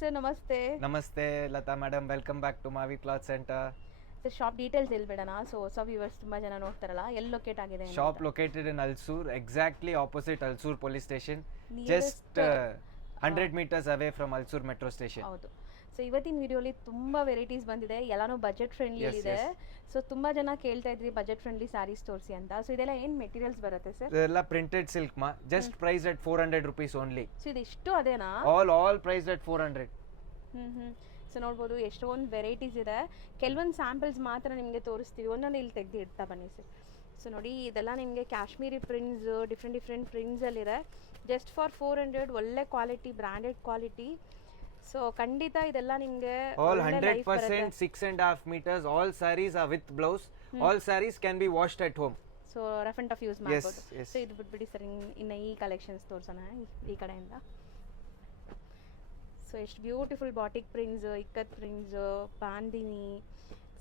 Sir ನಮಸ್ತೆ. ನಮಸ್ತೆ Latha madam, welcome back to Mavi cloth centre. Sir shop details ಹೇಳ್ಬೇಡಣ. So ಹೊಸ ವ್ಯೂವರ್ಸ್ ತುಂಬ ಜನ ನೋಡ್ತಾರಲ್ಲ, ಎಲ್ಲಿ ಲೊಕೇಟ್ ಆಗಿದೆ? Shop located in Ulsoor, exactly opposite Ulsoor police station, Nearest, just 100 meters away from Ulsoor metro station. ಹೌದು. ಸೊ ಇವತ್ತಿನ ವಿಡಿಯೋಲಿ ತುಂಬ ವೆರೈಟೀಸ್ ಬಂದಿದೆ, ಎಲ್ಲಾನು ಬಜೆಟ್ ಫ್ರೆಂಡ್ಲಿ Yes, ಇದೆ. yes. ಸೊ ತುಂಬ ಜನ ಕೇಳ್ತಾ ಇದ್ರಿ ಬಜೆಟ್ ಫ್ರೆಂಡ್ಲಿ ಸ್ಯಾರೀಸ್ ತೋರಿಸಿ ಅಂತ. ಸೊ ಇದೆಲ್ಲ ಏನು ಮೆಟೀರಿಯಲ್ಸ್ ಬರುತ್ತೆ ಸರ್? ಇದೆಲ್ಲ ಪ್ರಿಂಟೆಡ್ ಸಿಲ್ಕ್ ಮಾ, just price at 400 rupees only. So ಇದಿಷ್ಟು ಅದೇನಾ? All price at 400. ಸೊ ನೋಡ್ಬೋದು ಎಷ್ಟೊಂದು ವೆರೈಟೀಸ್ ಇದೆ. ಕೆಲವೊಂದು ಸ್ಯಾಂಪಲ್ಸ್ ಮಾತ್ರ ನಿಮಗೆ ತೋರಿಸ್ತೀವಿ, ಒಂದೊಂದು ಇಲ್ಲಿ ತೆಗೆದು ಇಡ್ತಾ ಬನ್ನಿ ಸರ್. ಸೊ ನೋಡಿ, ಇದೆಲ್ಲ ನಿಮಗೆ ಕಾಶ್ಮೀರಿ ಪ್ರಿಂಟ್ಸ್, ಡಿಫ್ರೆಂಟ್ ಪ್ರಿಂಟ್ಸಲ್ಲಿದೆ. ಜಸ್ಟ್ ಫಾರ್ 400, ಒಳ್ಳೆ ಕ್ವಾಲಿಟಿ, ಬ್ರ್ಯಾಂಡೆಡ್ ಕ್ವಾಲಿಟಿ. ಸೊ ಖಂಡಿತ ಇದೆಲ್ಲ ನಿಮಗೆ All 100% 6.5 meters. All sarees are with blouse. All sarees can be washed at home. So rough and tough use ಮಾಡ್ಬೋದು. yes. ಸೊ ಇದು ಬಿಟ್ಬಿಡಿ ಸರ್, ಇನ್ನು ಈ ಕಲೆಕ್ಷನ್ಸ್ ತೋರಿಸೋಣ ಈ ಕಡೆಯಿಂದ. ಸೊ ಎಷ್ಟು beautiful batik prints, ikat prints, bandhani,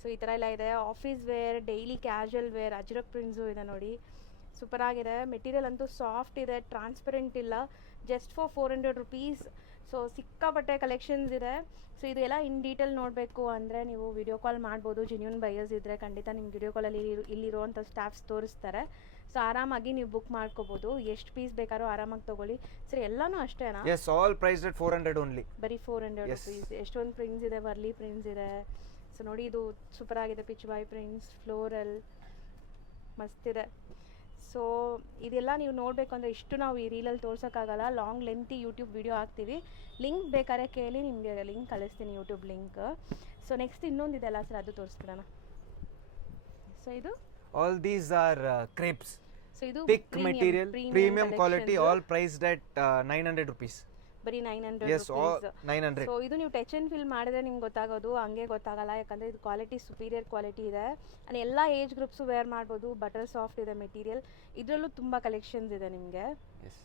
so ಈ ಥರ ಎಲ್ಲ ಇದೆ. Office wear, daily casual wear, Ajrak prints ಇದೆ ನೋಡಿ. ಸೂಪರ್ ಆಗಿದೆ. ಮೆಟೀರಿಯಲ್ ಅಂತೂ ಸಾಫ್ಟ್ ಇದೆ, ಟ್ರಾನ್ಸ್ಪರೆಂಟ್ ಇಲ್ಲ. Just for 400 rupees. ಸೊ ಸಿಕ್ಕಾಪಟ್ಟೆ ಕಲೆಕ್ಷನ್ಸ್ ಇದೆ. ಸೊ ಇದು ಎಲ್ಲ ಇನ್ ಡೀಟೇಲ್ ನೋಡಬೇಕು ಅಂದರೆ ನೀವು ವಿಡಿಯೋ ಕಾಲ್ ಮಾಡ್ಬೋದು. ಜೆನ್ಯೂನ್ ಬೈಯರ್ಸ್ ಇದ್ದರೆ ಖಂಡಿತ ನಿಮ್ಗೆ ವಿಡಿಯೋ ಕಾಲಲ್ಲಿ ಇಲ್ಲಿರುವಂಥ ಸ್ಟಾಫ್ಸ್ ತೋರಿಸ್ತಾರೆ. ಸೊ ಆರಾಮಾಗಿ ನೀವು ಬುಕ್ ಮಾಡ್ಕೋಬೋದು. ಎಷ್ಟು ಪೀಸ್ ಬೇಕಾದ್ರೂ ಆರಾಮಾಗಿ ತೊಗೊಳ್ಳಿ. ಸರಿ, ಎಲ್ಲನೂ ಅಷ್ಟೇನಾ? Yes, all priced at 400 only. ಬರೀ 400 Yes. rupees. ಎಷ್ಟೊಂದು ಪ್ರಿಂಟ್ಸ್ ಇದೆ, ವರ್ಲಿ ಪ್ರಿಂಟ್ಸ್ ಇದೆ. ಸೊ ನೋಡಿ, ಇದು ಸೂಪರ್ ಆಗಿದೆ. ಪಿಚ್ ಬಾಯ್ ಪ್ರಿಂಟ್ಸ್, ಫ್ಲೋರಲ್, ಮಸ್ತಿದೆ. ಸೊ ಇದೆಲ್ಲ ನೀವು ನೋಡಬೇಕು ಅಂದರೆ ಇಷ್ಟು ನಾವು ಈ ರೀಲಲ್ಲಿ ತೋರ್ಸೋಕ್ಕಾಗಲ್ಲ, ಲಾಂಗ್ ಲೆಂತಿ ಯೂಟ್ಯೂಬ್ ವಿಡಿಯೋ ಹಾಕ್ತೀವಿ. ಲಿಂಕ್ ಬೇಕಾದ್ರೆ ಕೇಳಿ, ನಿಮಗೆ ಲಿಂಕ್ ಕಳಿಸ್ತೀನಿ, ಯೂಟ್ಯೂಬ್ ಲಿಂಕ್. ಸೊ ನೆಕ್ಸ್ಟ್ ಇನ್ನೊಂದಿದೆಲ್ಲ ಸರ್, ಅದು ತೋರಿಸ್ಬಿಡೋಣ. ಸೊ ಇದು All these are crepes. So ಇದು Thick material, premium quality, all priced at 900 rupees. ಬರೀ 900 Yes, all rupees. 900. ಸೊ ಇದು ನೀವು ಟಚ್ ಆ್ಯಂಡ್ ಫೀಲ್ ಮಾಡಿದ್ರೆ ನಿಮ್ಗೆ ಗೊತ್ತಾಗೋದು, ಹಂಗೆ ಗೊತ್ತಾಗಲ್ಲ. ಯಾಕಂದರೆ ಇದು ಕ್ವಾಲಿಟಿ ಸುಪೀರಿಯರ್ ಕ್ವಾಲಿಟಿ ಇದೆ. ಆ್ಯಂಡ್ ಎಲ್ಲ ಏಜ್ ಗ್ರೂಪ್ಸು ವೇರ್ ಮಾಡ್ಬೋದು. ಬಟರ್ ಸಾಫ್ಟ್ ಇದೆ ಮೆಟೀರಿಯಲ್. ಇದರಲ್ಲೂ ತುಂಬ ಕಲೆಕ್ಷನ್ಸ್ ಇದೆ ನಿಮಗೆ. Yes.